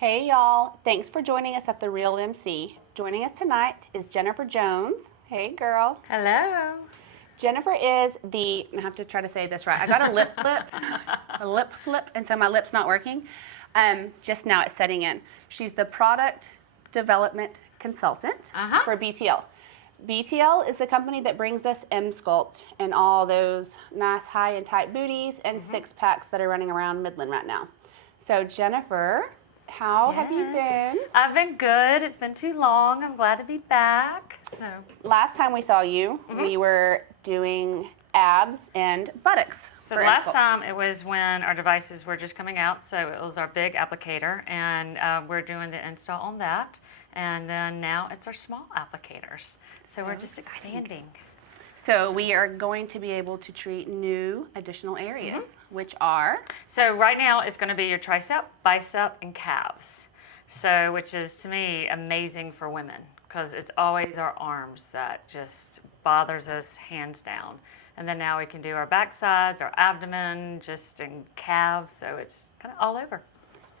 Hey y'all, thanks for joining us at TheRealMC. Joining us tonight is Jennifer Jones. Hey girl. Hello. Jennifer is I have to try to say this right. I got a lip flip, and so my lip's not working. Just now it's setting in. She's the product development consultant for BTL. BTL is the company that brings us EMSculpt and all those nice high and tight booties and six packs that are running around Midland right now. So Jennifer, how have you been? I've been good. It's been too long. I'm glad to be back. Last time we saw you, we were doing abs and buttocks. So last time it was when our devices were just coming out, so it was our big applicator, and we're doing the install on that. And then now it's our small applicators. So we're just expanding. So we are going to be able to treat new additional areas, which are? So right now it's going to be your tricep, bicep, and calves. So which is to me amazing for women because it's always our arms that just bothers us hands down. And then now we can do our back sides, our abdomen, just in calves. So it's kind of all over.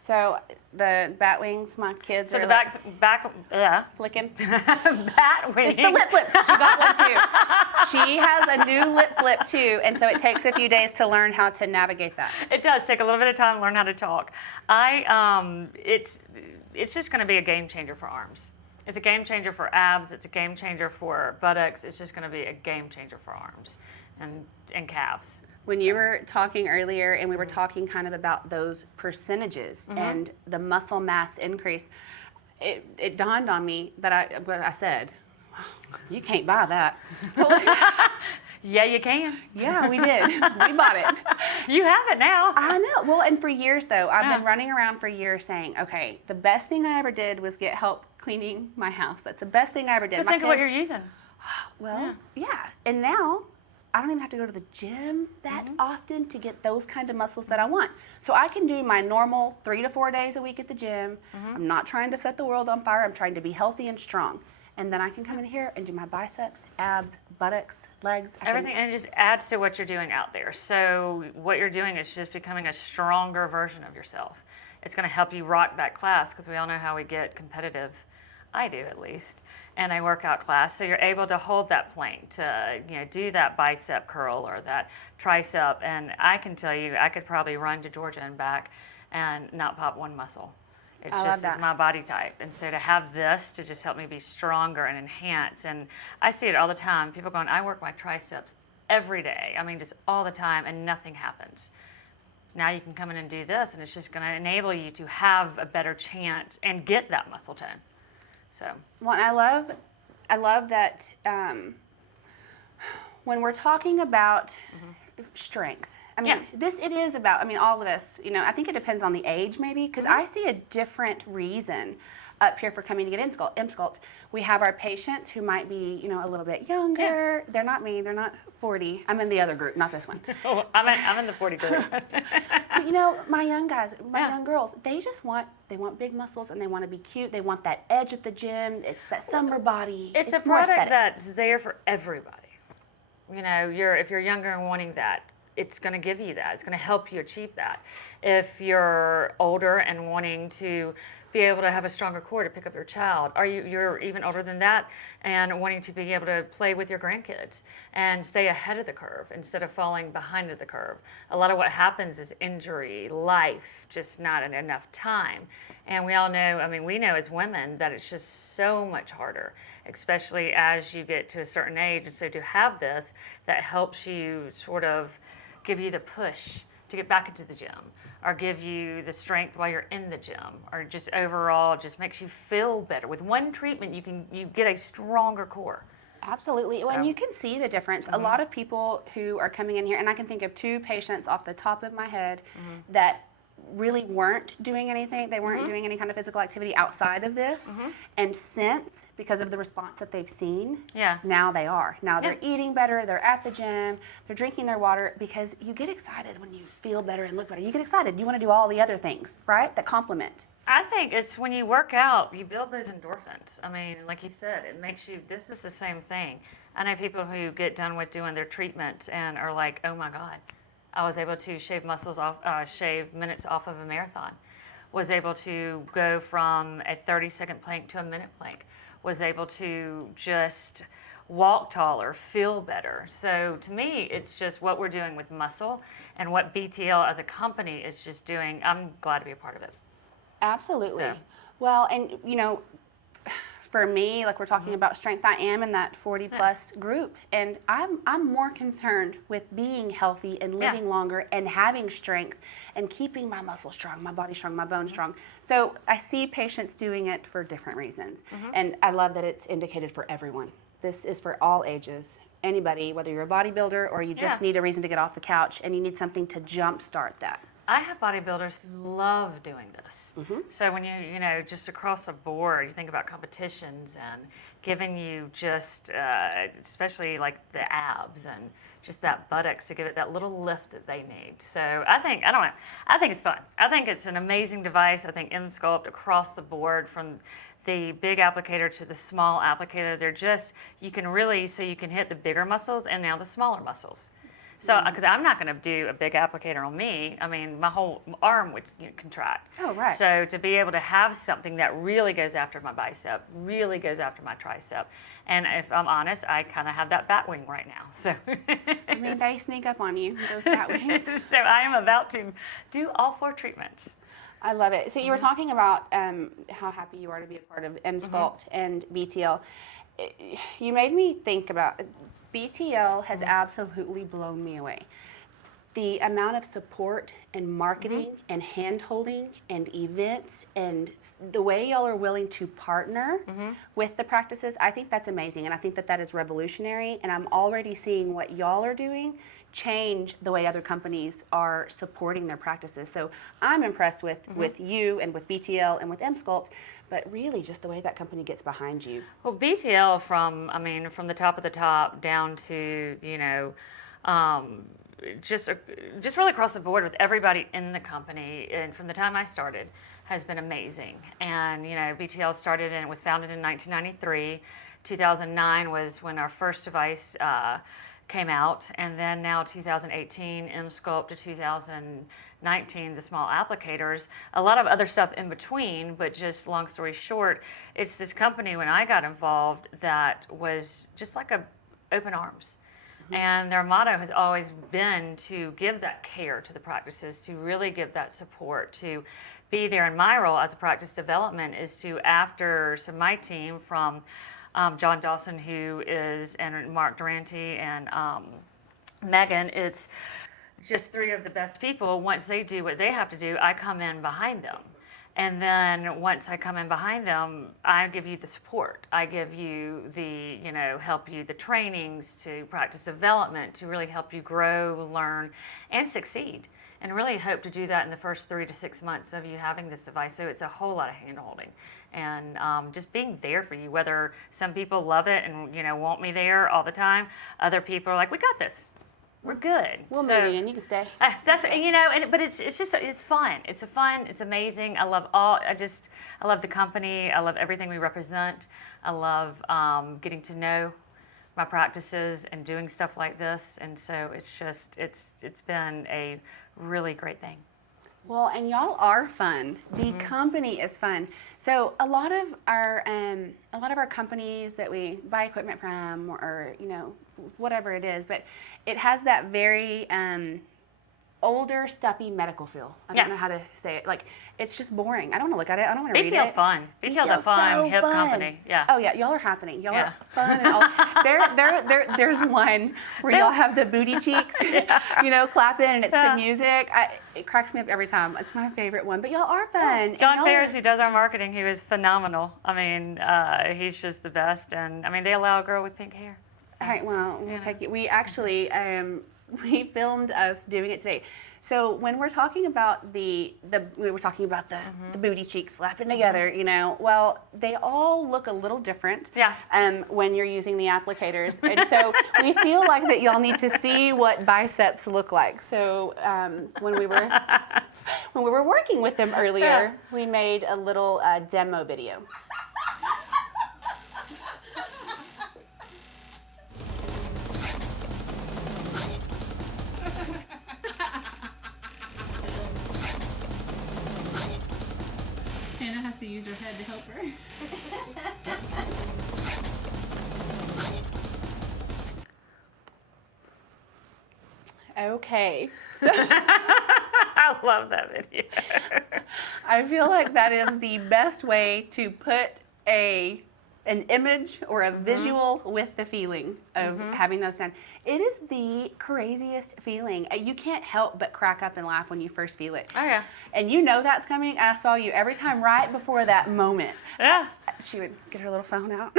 So the bat wings, my kids are back, flicking. Bat wings. It's the lip flip. She got one too. She has a new lip flip too, and so it takes a few days to learn how to navigate that. It does take a little bit of time to learn how to talk. It's just going to be a game changer for arms. It's a game changer for abs. It's a game changer for buttocks. It's just going to be a game changer for arms and calves. When you were talking earlier and we were talking kind of about those percentages and the muscle mass increase, it dawned on me that I said, you can't buy that. Yeah, you can. Yeah, we did. We bought it. You have it now. I know. Well, and for years, though, I've been running around for years saying, okay, the best thing I ever did was get help cleaning my house. That's the best thing I ever did. Just think of what you're using. Well, yeah. And now I don't even have to go to the gym that often to get those kind of muscles that I want. So I can do my normal 3 to 4 days a week at the gym. I'm not trying to set the world on fire. I'm trying to be healthy and strong. And then I can come in here and do my biceps, abs, buttocks, legs. Everything, and it just adds to what you're doing out there. So what you're doing is just becoming a stronger version of yourself. It's going to help you rock that class because we all know how we get competitive. I do at least. And a workout class, so you're able to hold that plank to do that bicep curl or that tricep. And I can tell you, I could probably run to Georgia and back and not pop one muscle. It's just is my body type. And so to have this to just help me be stronger and enhance. And I see it all the time. People going, I work my triceps every day. I mean, just all the time, and nothing happens. Now you can come in and do this, and it's just going to enable you to have a better chance and get that muscle tone. So. Well, I love that when we're talking about strength. I mean, it is about. I mean, all of us. I think it depends on the age, maybe, because I see a different reason up here for coming to get EMSculpt. We have our patients who might be, a little bit younger. They're not me. They're not 40. I'm in the other group, not this one. Oh, I'm in the 40 group. But, my young guys, young girls, they want big muscles and they want to be cute. They want that edge at the gym. It's that summer body. It's a product that's there for everybody. If you're younger and wanting that, it's going to give you that. It's going to help you achieve that. If you're older and wanting to be able to have a stronger core to pick up your child, or you're even older than that and wanting to be able to play with your grandkids and stay ahead of the curve instead of falling behind the curve. A lot of what happens is injury, life, just not enough time. And we all know, we know as women that it's just so much harder, especially as you get to a certain age. And so to have this, that helps you sort of give you the push to get back into the gym, or give you the strength while you're in the gym, or just overall just makes you feel better. With one treatment, you get a stronger core. Absolutely. Well, and you can see the difference. A lot of people who are coming in here, and I can think of 2 patients off the top of my head that really weren't doing anything. They weren't doing any kind of physical activity outside of this. And since, because of the response that they've seen, now they are. Now they're eating better, they're at the gym, they're drinking their water, because you get excited when you feel better and look better. You get excited. You want to do all the other things, right, that complement. I think it's when you work out, you build those endorphins. Like you said, it makes you, this is the same thing. I know people who get done with doing their treatments and are like, oh my God, I was able to shave minutes off of a marathon. was able to go from a 30-second plank to a minute plank, was able to just walk taller, feel better. So to me, it's just what we're doing with muscle and what BTL as a company is just doing. I'm glad to be a part of it. Absolutely. So. Well, and for me, like we're talking about strength, I am in that 40 plus group, and I'm more concerned with being healthy and living longer and having strength and keeping my muscles strong, my body strong, my bones strong. So I see patients doing it for different reasons, and I love that it's indicated for everyone. This is for all ages. Anybody, whether you're a bodybuilder or you just need a reason to get off the couch and you need something to jumpstart that. I have bodybuilders who love doing this. So when just across the board, you think about competitions and giving you just, especially like the abs and just that buttocks to give it that little lift that they need. So I think it's fun. I think it's an amazing device. I think EMSculpt across the board, from the big applicator to the small applicator, they're just, you can hit the bigger muscles and now the smaller muscles. So, because I'm not going to do a big applicator on me, I mean, my whole arm would contract. Oh, right. So to be able to have something that really goes after my bicep, really goes after my tricep, and if I'm honest, I kind of have that bat wing right now. So I mean, they sneak up on you, those bat wings. So I am about to do all 4 treatments. I love it. So you were talking about how happy you are to be a part of EMSculpt and BTL. You made me think about BTL has absolutely blown me away. The amount of support and marketing and hand-holding and events and the way y'all are willing to partner with the practices, I think that's amazing. And I think that that is revolutionary. And I'm already seeing what y'all are doing change the way other companies are supporting their practices. So I'm impressed with you and with BTL and with EMSculpt, but really just the way that company gets behind you. Well, BTL from the top of the top down to, just really across the board with everybody in the company, and from the time I started, has been amazing. And, BTL started and it was founded in 1993. 2009 was when our first device came out, and then now 2018, EMSculpt, to 2019, the small applicators, a lot of other stuff in between, but just long story short, it's this company when I got involved that was just like open arms. And their motto has always been to give that care to the practices, to really give that support, to be there. In my role as a practice development is to, so my team from John Dawson, and Mark Durante and Megan, it's just 3 of the best people. Once they do what they have to do, I come in behind them. And then once I come in behind them, I give you the support. I give you the, help you the trainings to practice development, to really help you grow, learn, and succeed. And really hope to do that in the first 3 to 6 months of you having this device. So it's a whole lot of hand-holding and just being there for you. Whether some people love it and want me there all the time, other people are like, "We got this. We're good. We'll move in. You can stay." That's but it's fun. It's amazing. I love the company. I love everything we represent. I love getting to know my practices and doing stuff like this. And so it's been a really great thing. Well, and y'all are fun. The company is fun. So a lot of our companies that we buy equipment from, or whatever it is, but it has that very older, stuffy medical feel. I don't know how to say it. Like, it's just boring. I don't want to look at it. I don't want to read it. BTL's fun. BTL's a fun, hip company. Yeah. Oh yeah, y'all are happening. Y'all are fun. And all. There's one where y'all have the booty cheeks, clapping, and it's to music. It cracks me up every time. It's my favorite one. But y'all are fun. John Ferris, who does our marketing, he was phenomenal. I mean, he's just the best. And I mean, they allow a girl with pink hair. All right. Well, we'll take it. We actually we filmed us doing it today. So when we're talking about the booty cheeks flapping together, well, they all look a little different. Yeah. When you're using the applicators, and so we feel like that y'all need to see what biceps look like. So when we were working with them earlier, we made a little demo video. to use her head to help her. Okay. So I love that video. I feel like that is the best way to put an image or a visual with the feeling of having those done. It is the craziest feeling. You can't help but crack up and laugh when you first feel it. Oh yeah. And you know that's coming. I saw you every time right before that moment. Yeah. She would get her little phone out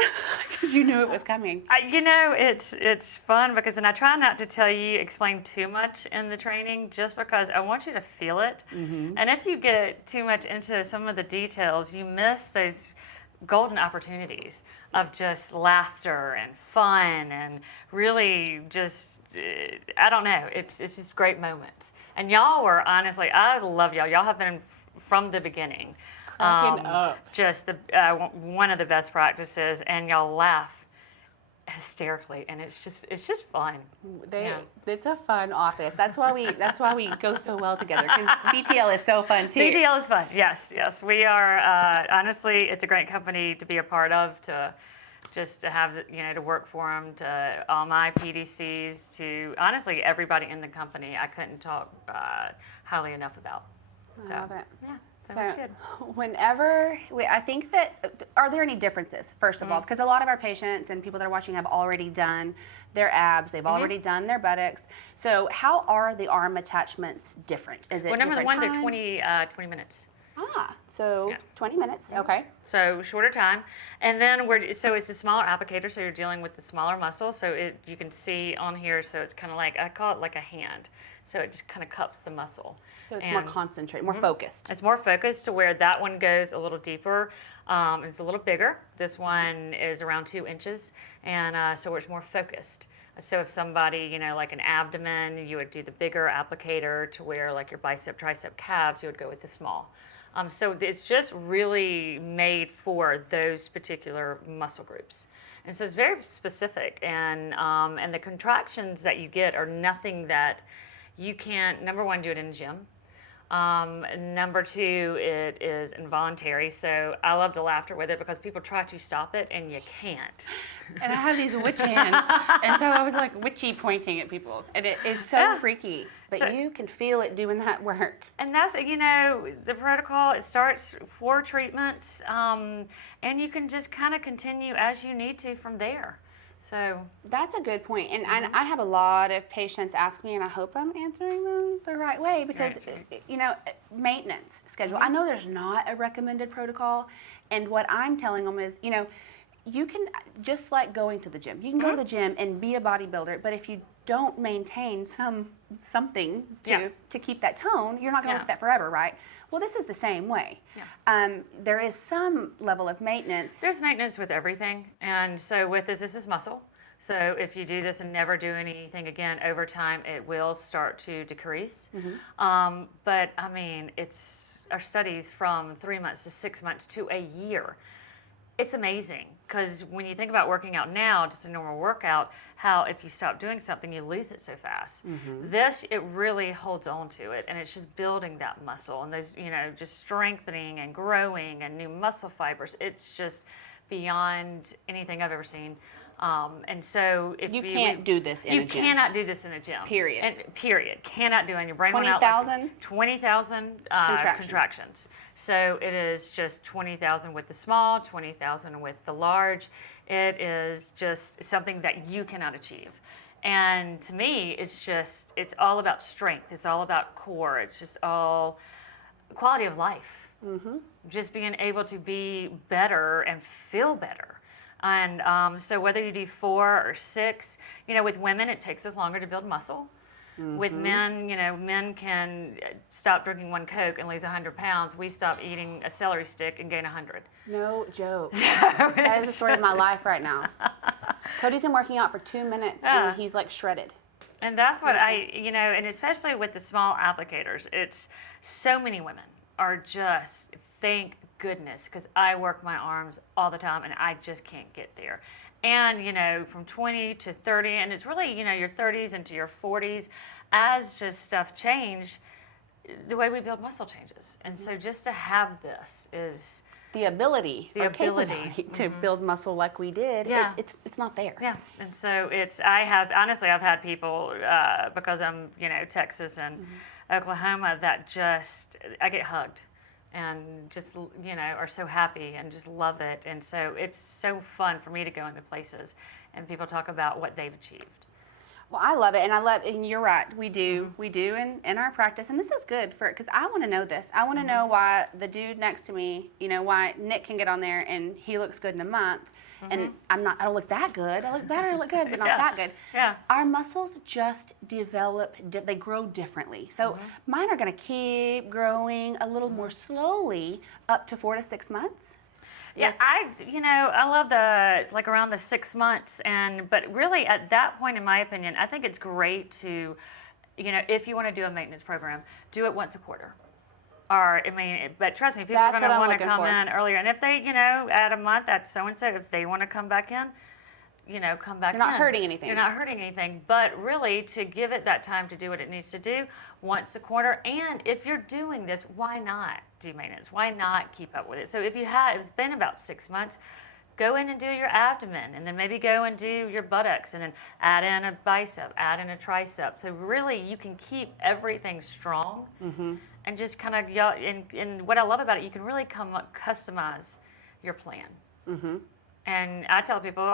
because you knew it was coming. It's fun because, and I try not to explain too much in the training, just because I want you to feel it. And if you get too much into some of the details, you miss those golden opportunities of just laughter and fun and really just, I don't know, it's just great moments. And y'all were, honestly, I love y'all. Y'all have been from the beginning. Cracking up. Just one of the best practices, and y'all laugh hysterically, and it's just fun. It's a fun office. That's why we go so well together, because BTL is so fun too. BTL is fun. Yes. We are. Honestly, it's a great company to be a part of. To have to work for them. To all my PDCs. To honestly everybody in the company. I couldn't talk highly enough about. I love it. Yeah. So I think that, are there any differences, first of all? Because a lot of our patients and people that are watching have already done their abs, they've already done their buttocks. So how are the arm attachments different? Is it number one, time? they're 20 minutes. 20 minutes, okay. So shorter time. And then so it's a smaller applicator, so you're dealing with the smaller muscle. So you can see on here, so it's kind of like, I call it like a hand. So it just kind of cups the muscle. So it's more concentrated, more focused. It's more focused to where that one goes a little deeper. It's a little bigger. This one is around 2 inches, and so it's more focused. So if somebody, like an abdomen, you would do the bigger applicator, to where like your bicep, tricep, calves, you would go with the small. So it's just really made for those particular muscle groups. And so it's very specific, and the contractions that you get are nothing that you can't, number one, do it in the gym. Number two, it is involuntary. So I love the laughter with it, because people try to stop it and you can't. And I have these witch hands, and so I was like witchy pointing at people, and it is so freaky, but you can feel it doing that work. And that's, the protocol, it starts 4 treatments, and you can just kind of continue as you need to from there. So that's a good point. And I have a lot of patients ask me, and I hope I'm answering them the right way, because, maintenance schedule. I know there's not a recommended protocol, and what I'm telling them is, you can, just like going to the gym, you can go to the gym and be a bodybuilder, but if you don't maintain something to keep that tone, you're not going to look at that forever, right? Well, this is the same way. There is some level of maintenance. There's maintenance with everything. And so with this is muscle. So if you do this and never do anything again, over time, it will start to decrease. But I mean, it's our studies from 3 months to 6 months to a year. It's amazing, because when you think about working out now, just a normal workout, how if you stop doing something, you lose it so fast. This, it really holds on to it, and it's just building that muscle, and those, just strengthening and growing and new muscle fibers. It's just beyond anything I've ever seen. And so if you can't do this in a gym. You cannot do this in a gym. Period. Period. Cannot do it. And your brain 20,000? 20,000 contractions. So it is just 20,000 with the small, 20,000 with the large. It is just something that you cannot achieve. And to me, it's all about strength. It's all about core. It's just all quality of life. Just being able to be better and feel better. And so whether you do 4 or 6, with women, it takes us longer to build muscle. With men, men can stop drinking 1 Coke and lose 100 pounds. We stop eating a celery stick and gain 100. No joke. That is the story of my life right now. Cody's been working out for 2 minutes, and he's like shredded. And that's what and especially with the small applicators, it's so many women are just, thank goodness, because I work my arms all the time and I just can't get there. And from 20 to 30, and it's really your 30s into your 40s, as just stuff change, the way we build muscle changes. And so just to have this is the ability The or ability. capability to build muscle like we did, Yeah. it's not there. Yeah, and so I've had people, because I'm, Texas and Oklahoma, that I get hugged and just, are so happy and just love it. And so it's so fun for me to go into places and people talk about what they've achieved. Well, I love it, and you're right. We do in our practice, and this is good because I want to know this. I want to know why the dude next to me, why Nick can get on there and he looks good in a month, and I don't look that good. I look better, I look good, but not that good. Yeah. Our muscles just develop, they grow differently. So mine are going to keep growing a little more slowly up to 4 to 6 months. Yeah, I love the around the 6 months, but really at that point, in my opinion, I think it's great to, if you want to do a maintenance program, do it once a quarter. But trust me, people are going to want to come in earlier, and if they, at a month, at so and so, if they want to come back in, come back in. You're not hurting anything. You're not hurting anything, but really to give it that time to do what it needs to do once a quarter. And if you're doing this, why not do maintenance? Why not keep up with it? So if it's been about 6 months, go in and do your abdomen, and then maybe go and do your buttocks, and then add in a bicep, add in a tricep. So really you can keep everything strong and just kind of, and what I love about it, you can really customize your plan. And I tell people,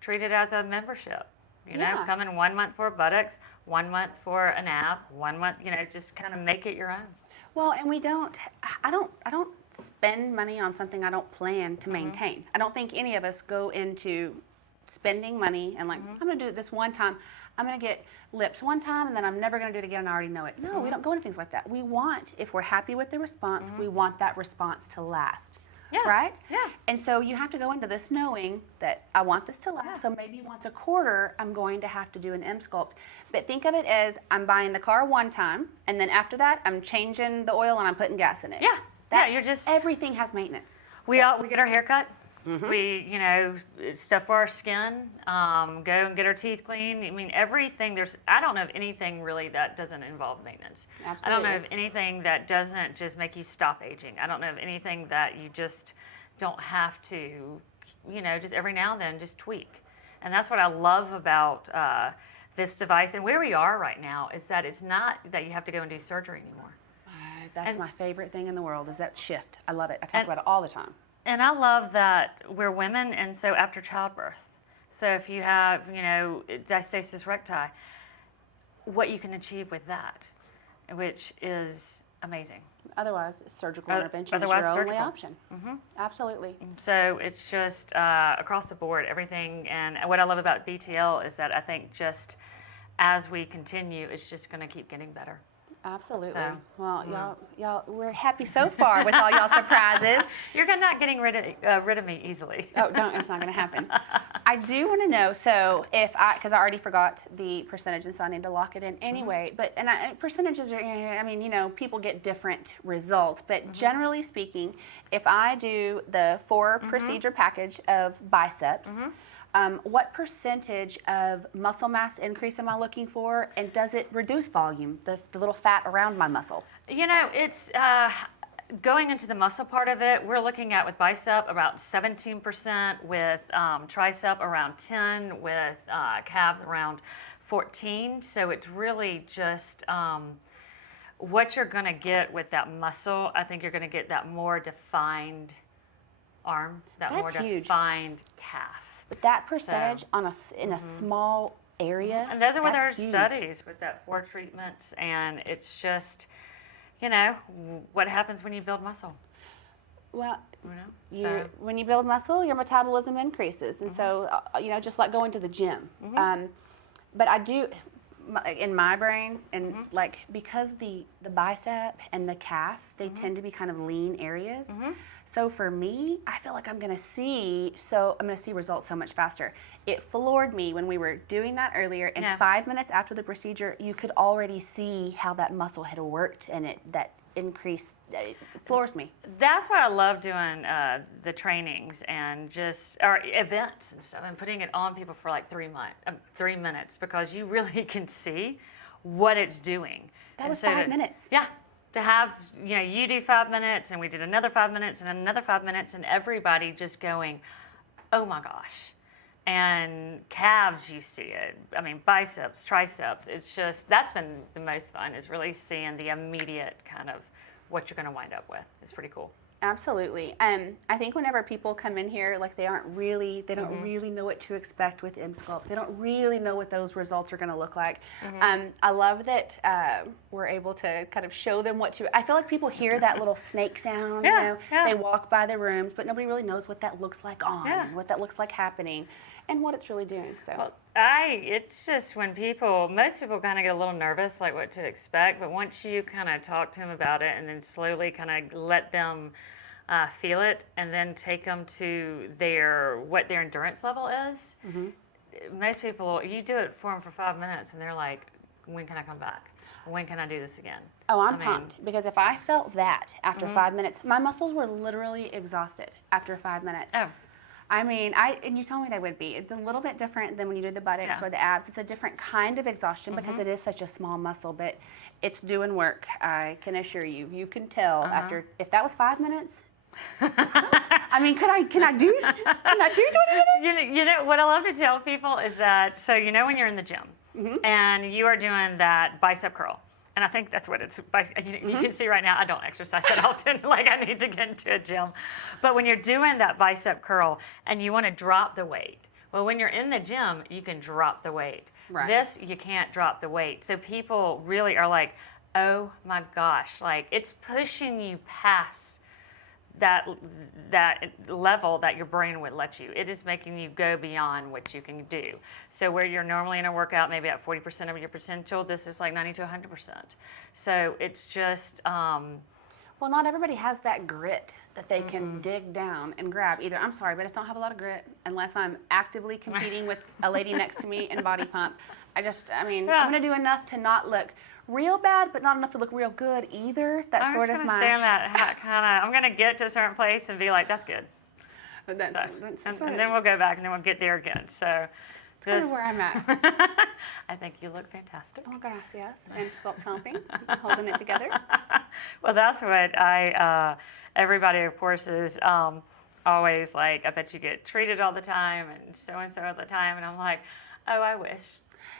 treat it as a membership. Come in 1 month for buttocks, 1 month for an ab, 1 month, just kind of make it your own. Well, and I don't spend money on something I don't plan to maintain. I don't think any of us go into spending money and I'm going to do it this one time. I'm going to get lips one time and then I'm never going to do it again and I already know it. No, we don't go into things like that. We want, if we're happy with the response, we want that response to last. Yeah. Right? Yeah. And so you have to go into this knowing that I want this to last. Yeah. So maybe once a quarter, I'm going to have to do an EMSculpt. But think of it as I'm buying the car one time, and then after that, I'm changing the oil and I'm putting gas in it. Yeah. You're just everything has maintenance. We get our hair cut. We, stuff for our skin, go and get our teeth cleaned. Everything, I don't know of anything really that doesn't involve maintenance. Absolutely. I don't know of anything that doesn't just make you stop aging. I don't know of anything that you just don't have to, just every now and then just tweak. And that's what I love about this device. And where we are right now is that it's not that you have to go and do surgery anymore. That's my favorite thing in the world is that shift. I love it. I talk about it all the time. And I love that we're women, and so after childbirth. So if you have, diastasis recti, what you can achieve with that, which is amazing. Otherwise, surgical intervention is your only option. Absolutely. So it's just across the board, everything. And what I love about BTL is that I think just as we continue, it's just going to keep getting better. Absolutely. So, well, y'all, we're happy so far with all y'all surprises. You're not getting rid of me easily. Oh, don't! It's not going to happen. I do want to know. So, because I already forgot the percentage, and so I need to lock it in anyway. But percentages are, people get different results. But generally speaking, if I do the 4 procedure package of biceps. What percentage of muscle mass increase am I looking for, and does it reduce volume, the little fat around my muscle? It's going into the muscle part of it. We're looking at with bicep about 17%, with tricep around 10%, with calves around 14%. So it's really just what you're going to get with that muscle. I think you're going to get that more defined arm, more defined calf. But that percentage in a small area, and those are with our huge. studies with that 4 treatments, and it's just, what happens when you build muscle. Well, when you build muscle, your metabolism increases, and so just like going to the gym. But I do, in my brain, and because the bicep and the calf, they tend to be kind of lean areas. So for me, I feel like I'm going to see results so much faster. It floored me when we were doing that earlier, and 5 minutes after the procedure, you could already see how that muscle had worked, and that increase floors me. That's why I love doing the trainings and our events and stuff, and putting it on people for 3 minutes, because you really can see what it's doing. That was 5 minutes. Yeah. to have, you do 5 minutes and we did another 5 minutes and another 5 minutes and everybody just going, oh my gosh. And calves, you see it. I mean, biceps, triceps. It's just, that's been the most fun, is really seeing the immediate kind of what you're going to wind up with. It's pretty cool. Absolutely. I think whenever people come in here, like they don't really know what to expect with EMSculpt. They don't really know what those results are going to look like. I love that we're able to kind of show them what to. I feel like people hear that little snake sound. They walk by the rooms, but nobody really knows what that looks like on, what that looks like happening, and what it's really doing. So. Well, it's just when most people kind of get a little nervous, like what to expect, but once you kind of talk to them about it and then slowly kind of let them feel it and then take them to what their endurance level is, most people, you do it for them for 5 minutes and they're like, when can I come back? When can I do this again? Oh, I'm pumped, because if I felt that after 5 minutes, my muscles were literally exhausted after 5 minutes. Oh. I mean, and you told me they would be. It's a little bit different than when you do the buttocks or the abs. It's a different kind of exhaustion because it is such a small muscle, but it's doing work. I can assure you. You can tell after, if that was 5 minutes. I mean, can I do 20 minutes? You know what I love to tell people is that, so when you're in the gym and you are doing that bicep curl. And I think that's what it's, you can see right now, I don't exercise that often, like I need to get into a gym. But when you're doing that bicep curl and you want to drop the weight, well, when you're in the gym, you can drop the weight. Right. This, you can't drop the weight. So people really are like, oh my gosh, like it's pushing you past that level that your brain would let you. It is making you go beyond what you can do. So where you're normally in a workout maybe at 40% of your potential, this is like 90 to 100%. So it's just well, not everybody has that grit that they can dig down and grab either. I'm sorry, but I just don't have a lot of grit unless I'm actively competing with a lady next to me in body pump. I'm going to do enough to not look real bad, but not enough to look real good either. That's sort of my. I'm going to get to a certain place and be like, that's good. And then we'll go back and then we'll get there again. So that's kind of where I'm at. I think you look fantastic. Oh, gracias. And sculpt humping, holding it together. Well, that's what everybody, of course, is always like, I bet you get treated all the time and so all the time. And I'm like, oh, I wish.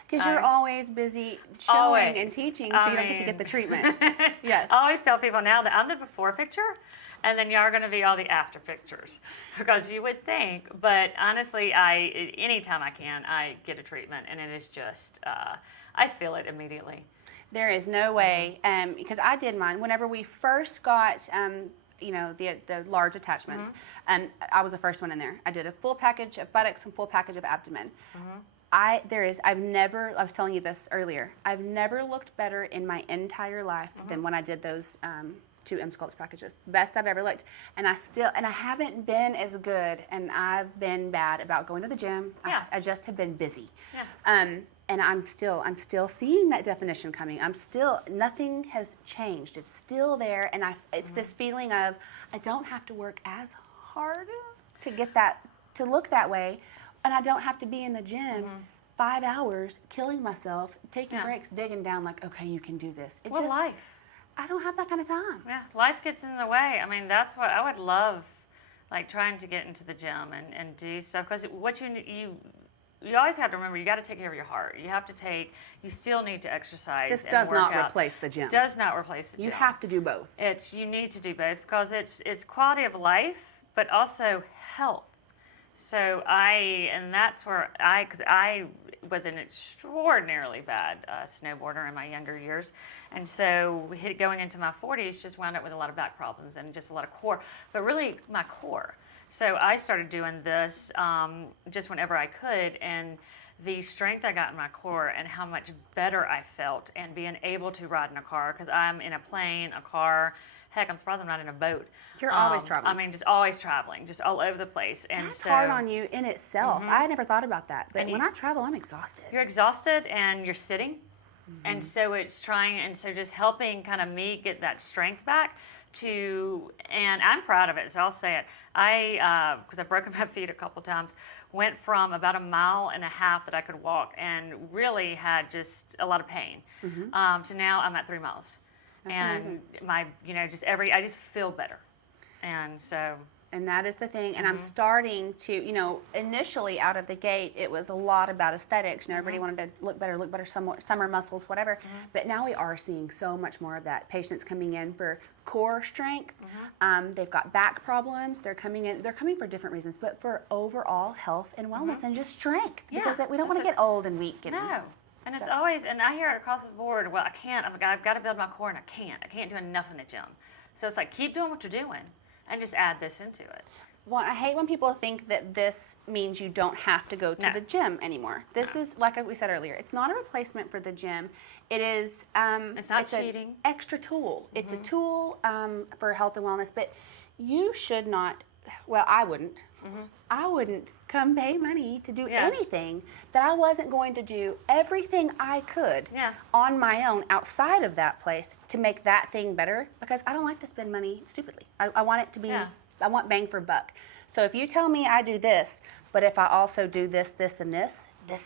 Because you're always busy showing and teaching, so you don't get to get the treatment. Yes. I always tell people now that I'm the before picture, and then y'all are going to be all the after pictures. Because you would think, but honestly, anytime I can, I get a treatment, and it is just, I feel it immediately. There is no way, because I did mine. Whenever we first got, the large attachments, I was the first one in there. I did a full package of buttocks and full package of abdomen. I was telling you this earlier, I've never looked better in my entire life than when I did those 2 EMSculpt packages. Best I've ever looked. And I haven't been as good, and I've been bad about going to the gym. Yeah. I just have been busy. Yeah. And I'm still seeing that definition coming. Nothing has changed. It's still there, and it's this feeling of I don't have to work as hard to get that, to look that way. And I don't have to be in the gym 5 hours, killing myself, taking breaks, digging down like, okay, you can do this. It's just life. I don't have that kind of time. Yeah, life gets in the way. I mean, that's what I would love, like trying to get into the gym and do stuff. Because what you always have to remember, you got to take care of your heart. You still need to exercise. This does not replace the gym. Does not replace the gym. You have to do both. You need to do both because it's quality of life, but also health. So that's where because I was an extraordinarily bad snowboarder in my younger years. And so going into my 40s, just wound up with a lot of back problems and just a lot of core, but really my core. So I started doing this just whenever I could, and the strength I got in my core and how much better I felt and being able to ride in a car, because I'm in a plane, a car. Heck, I'm surprised I'm not in a boat. You're always traveling. I mean, just always traveling, just all over the place. And that's hard on you in itself. I never thought about that. But when I travel, I'm exhausted. You're exhausted and you're sitting. And so just helping kind of me get that strength back and I'm proud of it, so I'll say it. Because I've broken my feet a couple times, went from about 1.5 miles that I could walk and really had just a lot of pain to now I'm at 3 miles. That's and amazing. I just feel better. And so. And that is the thing. And I'm starting to, initially out of the gate, it was a lot about aesthetics. Everybody wanted to look better, summer muscles, whatever. But now we are seeing so much more of that. Patients coming in for core strength. They've got back problems. They're coming for different reasons, but for overall health and wellness and just strength. Because we don't want to get old and weak. No. And it's always, and I hear it across the board, well, I've got to build my core and I can't do enough in the gym. So it's like, keep doing what you're doing. And just add this into it. Well, I hate when people think that this means you don't have to go to the gym anymore. This is, like we said earlier, it's not a replacement for the gym. It is it's cheating. An extra tool. It's a tool for health and wellness, but you should not, well, I wouldn't. I wouldn't come pay money to do anything that I wasn't going to do everything I could on my own outside of that place to make that thing better, because I don't like to spend money stupidly. I want it to be, I want bang for buck. So if you tell me I do this, but if I also do this, this, and this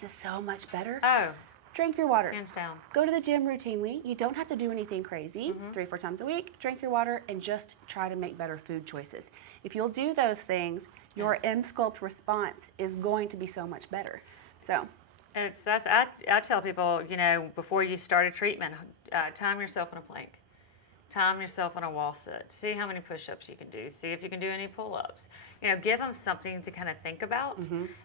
is so much better. Oh. Drink your water. Hands down. Go to the gym routinely. You don't have to do anything crazy. 3-4 times a week. Drink your water and just try to make better food choices. If you'll do those things, your EMSculpt response is going to be so much better. So, I tell people, before you start a treatment, time yourself in a plank. Time yourself on a wall sit. See how many push-ups you can do. See if you can do any pull-ups. Give them something to kind of think about,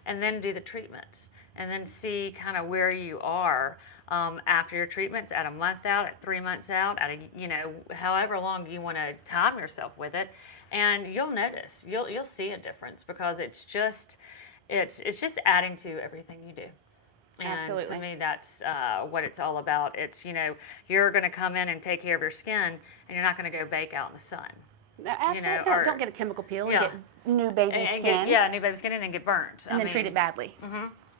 and then do the treatments. And then see kind of where you are after your treatments, at a month out, at 3 months out, at however long you want to time yourself with it, and you'll notice, you'll see a difference, because it's just adding to everything you do. And Absolutely. to me, that's what it's all about. It's you're going to come in and take care of your skin, and you're not going to go bake out in the sun. Absolutely. Don't get a chemical peel and get new baby skin. New baby skin, and then get burnt. And then treat it badly.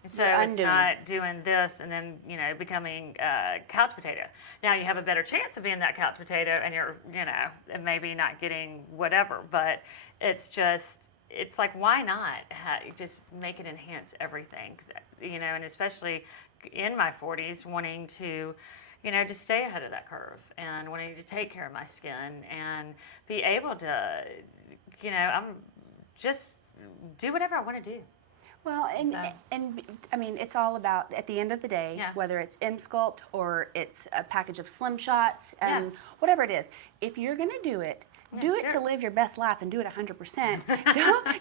So it's not doing this and then, becoming a couch potato. Now you have a better chance of being that couch potato, and you're, and maybe not getting whatever, but it's like, why not just make it enhance everything, and especially in my 40s, wanting to, just stay ahead of that curve, and wanting to take care of my skin and be able to, I'm just do whatever I want to do. Well, and I mean, it's all about, at the end of the day, whether it's EMSculpt or it's a package of Slim Shots, whatever it is, if you're going to do it, do it to live your best life, and do it 100%.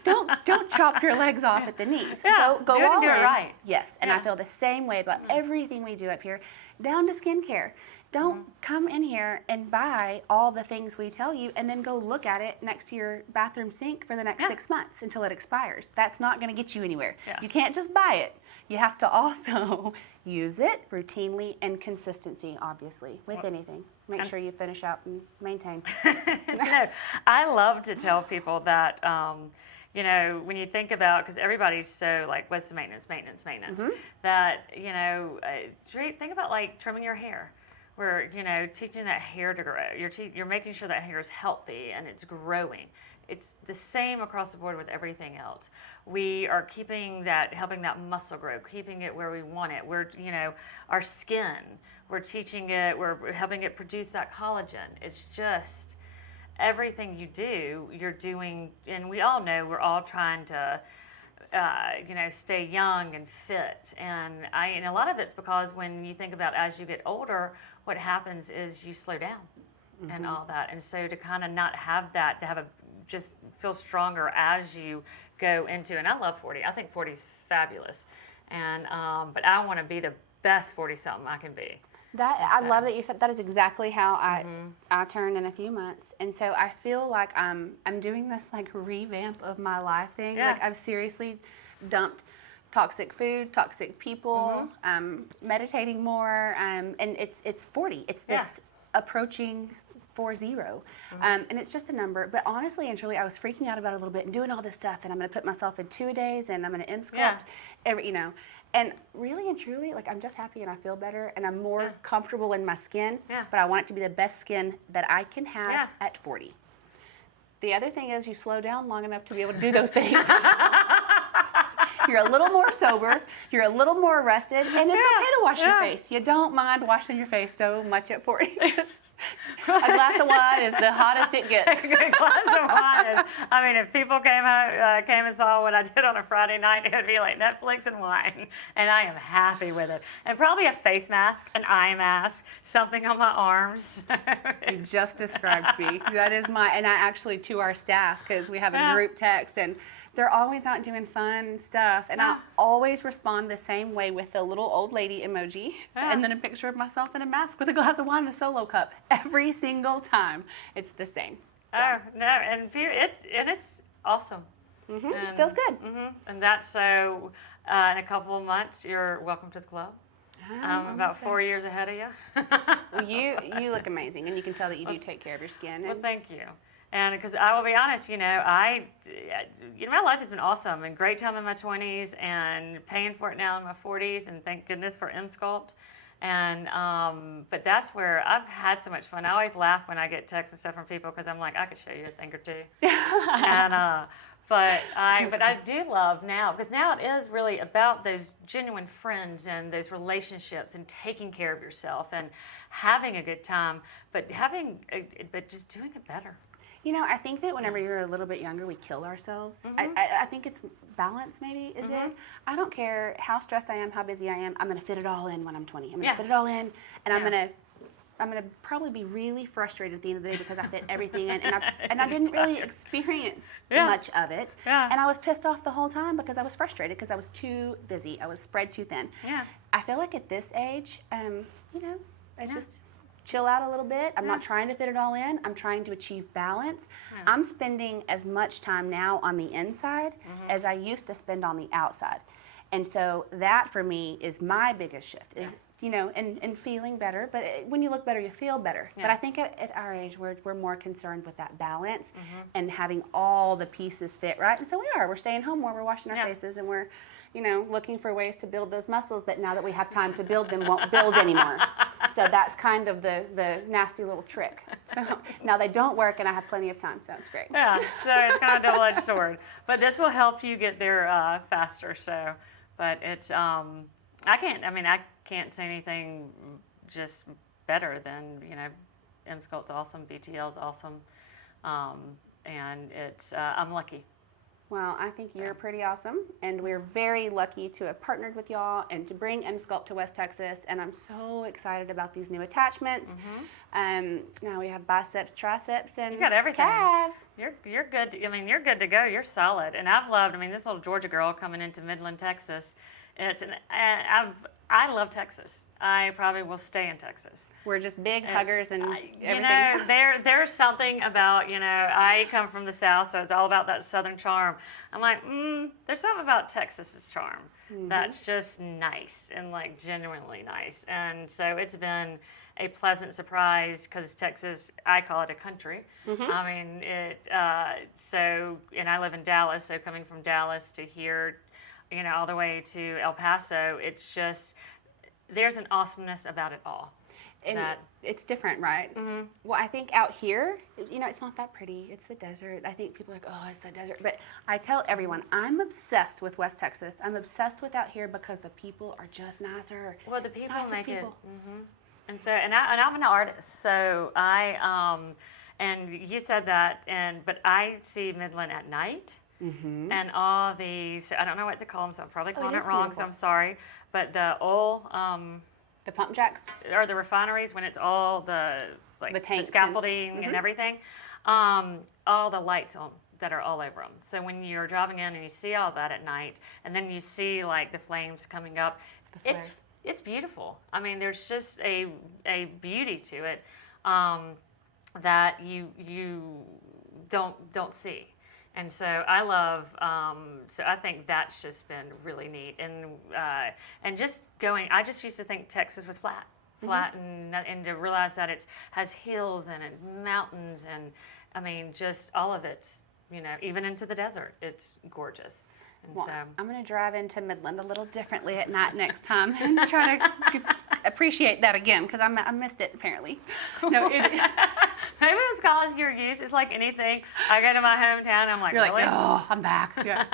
don't chop your legs off at the knees. Go all in. Right. Yes, and I feel the same way about everything we do up here, down to skincare. Don't come in here and buy all the things we tell you and then go look at it next to your bathroom sink for the next 6 months until it expires. That's not going to get you anywhere. You can't just buy it. You have to also use it routinely, and consistency, obviously, with anything. Make sure you finish out and maintain. I love to tell people that, when you think about, because everybody's so like, what's the maintenance, that, think about like trimming your hair. We're, teaching that hair to grow. You're making sure that hair is healthy and it's growing. It's the same across the board with everything else. We are helping that muscle grow, keeping it where we want it. We're, our skin, we're teaching it, we're helping it produce that collagen. It's just everything you do, you're doing, and we all know we're all trying to, stay young and fit. And a lot of it's because when you think about, as you get older, what happens is you slow down and all that. And so to kind of not have that, to just feel stronger as you go into, and I love 40. I think 40 is fabulous. And, but I want to be the best 40-something I can be. I love that you said that. Is exactly how I turn in a few months, and so I feel like I'm doing this like revamp of my life thing. Like I've seriously dumped toxic food, toxic people, meditating more, and it's 40. It's this approaching 40, and it's just a number. But honestly and truly, I was freaking out about it a little bit and doing all this stuff, and I'm going to put myself in 2-a-days, and I'm going to EMSculpt, and really and truly, like, I'm just happy and I feel better and I'm more comfortable in my skin. But I want it to be the best skin that I can have at 40. The other thing is, you slow down long enough to be able to do those things. You're a little more sober, you're a little more rested, and it's okay to wash your face. You don't mind washing your face so much at 40. A glass of wine is the hottest it gets. A glass of wine is, I mean, if people came and saw what I did on a Friday night, it would be like Netflix and wine, and I am happy with it. And probably a face mask, an eye mask, something on my arms. You just described me. That is and I actually, to our staff, because we have a group text, and they're always out doing fun stuff, and I always respond the same way with the little old lady emoji, and then a picture of myself in a mask with a glass of wine and a solo cup. Every single time, it's the same. So. Oh no, and it's awesome. Mm-hmm. It feels good. Mm-hmm. And that's so. In a couple of months, you're welcome to the club. I'm about 4 years ahead of you. Well, you look amazing, and you can tell that you do take care of your skin. Well, thank you. And because I will be honest, my life has been awesome and great time in my 20s and paying for it now in my 40s, and thank goodness for EMSculpt. And but that's where I've had so much fun. I always laugh when I get texts and stuff from people because I'm like, I could show you a thing or two. And but I do love now, because now it is really about those genuine friends and those relationships and taking care of yourself and having a good time, but just doing it better. I think that whenever you're a little bit younger, we kill ourselves. Mm-hmm. I think it's balance, maybe, is it? I don't care how stressed I am, how busy I am. I'm going to fit it all in when I'm 20. I'm going to fit it all in, and I'm going to probably be really frustrated at the end of the day because I fit everything in, and I didn't really experience much of it. Yeah. And I was pissed off the whole time because I was frustrated because I was too busy. I was spread too thin. Yeah. I feel like at this age, it's just chill out a little bit. I'm not trying to fit it all in. I'm trying to achieve balance. Yeah. I'm spending as much time now on the inside as I used to spend on the outside. And so that for me is my biggest shift is, and feeling better. But when you look better, you feel better. Yeah. But I think at our age, we're more concerned with that balance and having all the pieces fit right. And so we are. We're staying home more. We're washing our faces, and we're, looking for ways to build those muscles that now that we have time to build them won't build anymore. So that's kind of the nasty little trick. So now they don't work, and I have plenty of time, so it's great. Yeah, so it's kind of a double-edged sword. But this will help you get there faster. So, but it's I can't say anything just better than EMSculpt's awesome, BTL's awesome, and it's I'm lucky. Well, I think you're pretty awesome, and we're very lucky to have partnered with y'all and to bring EMSculpt to West Texas, and I'm so excited about these new attachments. Now we have biceps, triceps, and you got everything. Calves. You're good. You're good to go. You're solid, and I've loved. This little Georgia girl coming into Midland, Texas. I love Texas. I probably will stay in Texas. We're just big huggers and everything. There's something about, I come from the South, so it's all about that Southern charm. I'm like, there's something about Texas's charm that's just nice and genuinely nice. And so it's been a pleasant surprise because Texas, I call it a country. And I live in Dallas, so coming from Dallas to here, all the way to El Paso, it's just, there's an awesomeness about it all. And it's different, right? Well, I think out here, it's not that pretty. It's the desert. I think people are like, oh, it's the desert. But I tell everyone, I'm obsessed with West Texas. I'm obsessed with out here because the people are just nicer. Well, the people make it. And so, and I'm an artist, so and you said that, but I see Midland at night. And all these, I don't know what to call them, so I'm probably calling it wrong, so I'm sorry. But the oil, the pump jacks, or the refineries, when it's all the tanks, the scaffolding and everything, all the lights on that are all over them. So when you're driving in and you see all that at night, and then you see the flames coming up, it's beautiful. There's just a beauty to it that you don't see. And so I love, so I think that's just been really neat. And just going, I just used to think Texas was flat, and to realize that it has hills and mountains and just all of it's, even into the desert, it's gorgeous. And well, I'm going to drive into Midland a little differently at night next time and try to appreciate that again because I missed it apparently. No, maybe it's because you're used. It's like anything. I go to my hometown. I'm like, You're really? like, oh, I'm back. Yeah.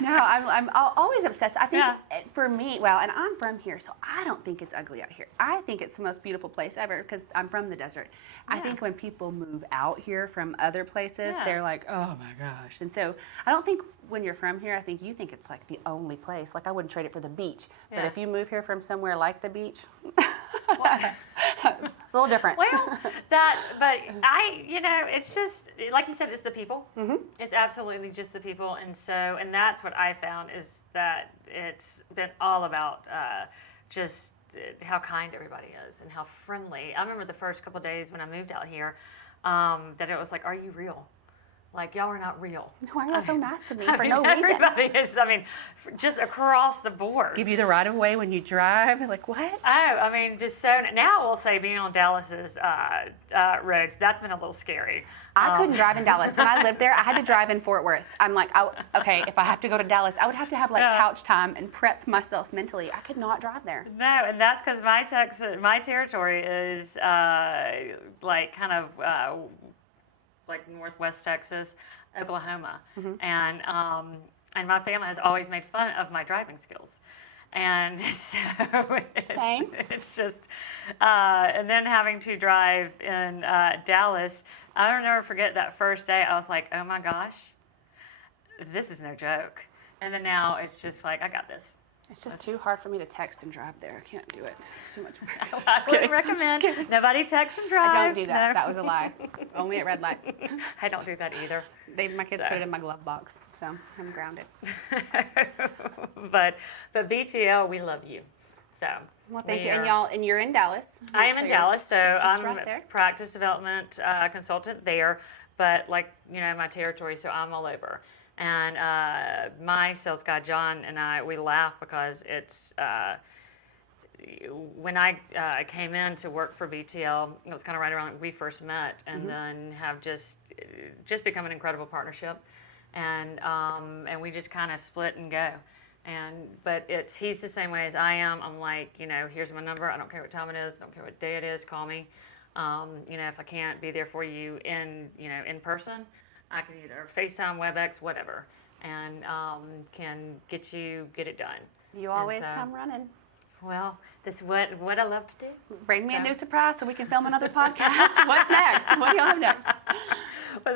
No, I'm always obsessed. I think for me, well, and I'm from here, so I don't think it's ugly out here. I think it's the most beautiful place ever because I'm from the desert. I think when people move out here from other places, they're like, oh my gosh. And so I don't think when you're from here, I think you think it's like the only place. Like I wouldn't trade it for the beach. But if you move here from somewhere like the beach, a little different. Well, it's just, like you said, it's the people. Mm-hmm. It's absolutely just the people. And that's what I found is that it's been all about just how kind everybody is and how friendly. I remember the first couple of days when I moved out here that it was like, are you real? Like, y'all are not real. Why are y'all so nice to me for no reason? Everybody is, just across the board. Give you the right of way when you drive? Like, what? Oh, just so, now I will say being on Dallas's roads, that's been a little scary. I couldn't drive in Dallas. When I lived there, I had to drive in Fort Worth. I'm like, okay, if I have to go to Dallas, I would have to have couch time and prep myself mentally. I could not drive there. No, and that's because my territory is like Northwest Texas, Oklahoma, and my family has always made fun of my driving skills, and so it's just, and then having to drive in Dallas, I'll never forget that first day. I was like, oh my gosh, this is no joke, and then now it's just like I got this. It's just too hard for me to text and drive there. I can't do it. It's too much work. I wouldn't recommend. Nobody text and drive. I don't do that. No. That was a lie. Only at red lights. I don't do that either. My kids put it in my glove box, so I'm grounded. but BTL, we love you. So. Well, thank you. And you're in Dallas. I am in Dallas, so I'm right a practice development consultant there. But my territory, so I'm all over. And my sales guy, John, and I, we laugh because it's, when I came in to work for BTL, it was kind of right around when we first met, and then have just become an incredible partnership. And we just kind of split and go. But he's the same way as I am. I'm like, here's my number. I don't care what time it is. I don't care what day it is. Call me. If I can't be there for you in person, I can either FaceTime, WebEx, whatever, and can get it done. You always come running. Well, that's what I love to do. Bring me a new surprise so we can film another podcast. What's next? What do y'all have next?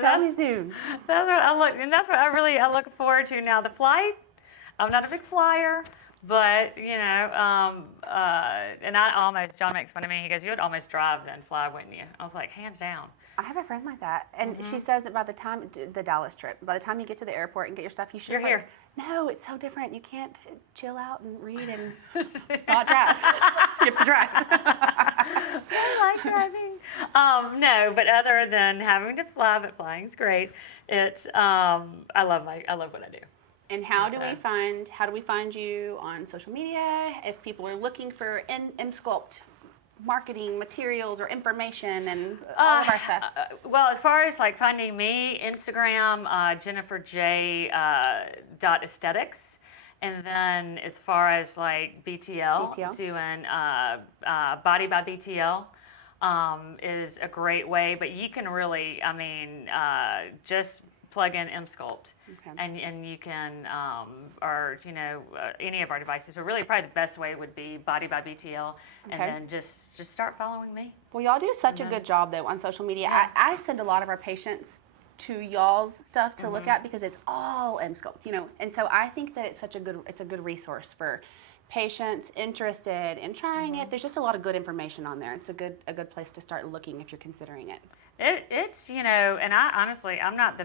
Tell me soon. That's what I look forward to now. The flight, I'm not a big flyer, but and John makes fun of me. He goes, "You would almost drive than fly, wouldn't you?" I was like, hands down. I have a friend like that, and she says that by the time the Dallas trip, by the time you get to the airport and get your stuff, you should. You're here. No, it's so different. You can't chill out and read and not drive. You have to drive. I like driving. No, but other than having to fly, but flying's great. It's I love what I do. And how do we find you on social media if people are looking for EMSculpt marketing materials or information and all of our stuff? Well, as far as finding me, Instagram, JenniferJ.aesthetics, and then as far as BTL. Doing Body by BTL is a great way, but you can really, just plug in EMSculpt, and you can, any of our devices, but really probably the best way would be Body by BTL, and then just start following me. Well, y'all do such a good job though on social media. Yeah. I send a lot of our patients to y'all's stuff to look at because it's all EMSculpt, and so I think that it's a good resource for patients interested in trying it. There's just a lot of good information on there. It's a good place to start looking if you're considering it. It's and I honestly, I'm not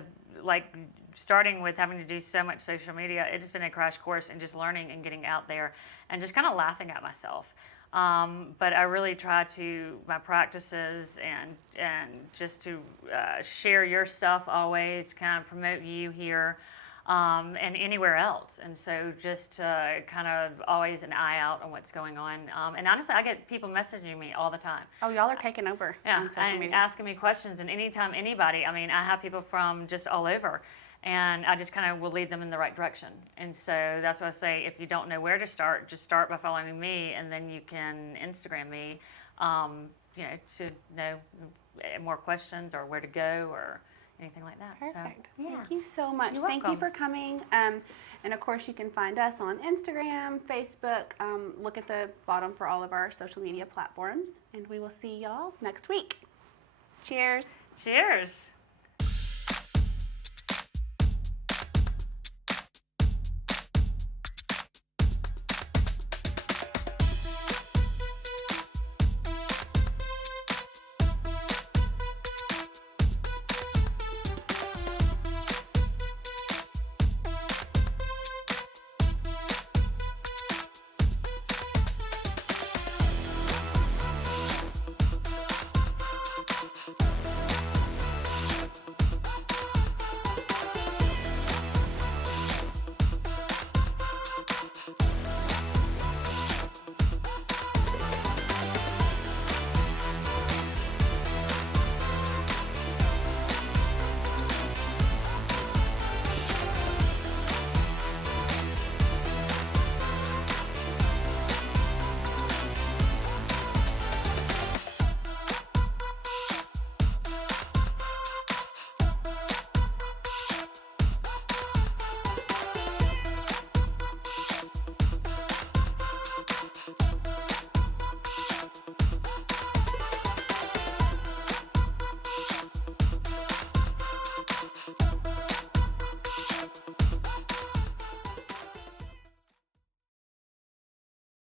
starting with having to do so much social media. It's just been a crash course in just learning and getting out there and just kind of laughing at myself. But I really try to, my practices and just to share your stuff always, kind of promote you here and anywhere else. And so just kind of always an eye out on what's going on. And honestly, I get people messaging me all the time. Oh, y'all are taking over on social media. Asking me questions. And anytime anybody, I have people from just all over. And I just kind of will lead them in the right direction. And so that's why I say, if you don't know where to start, just start by following me, and then you can Instagram me to know more questions or where to go or anything like that. Perfect. So, yeah. Thank you so much. You're Thank you welcome. for coming. And of course, you can find us on Instagram, Facebook. Look at the bottom for all of our social media platforms. And we will see y'all next week. Cheers. Cheers.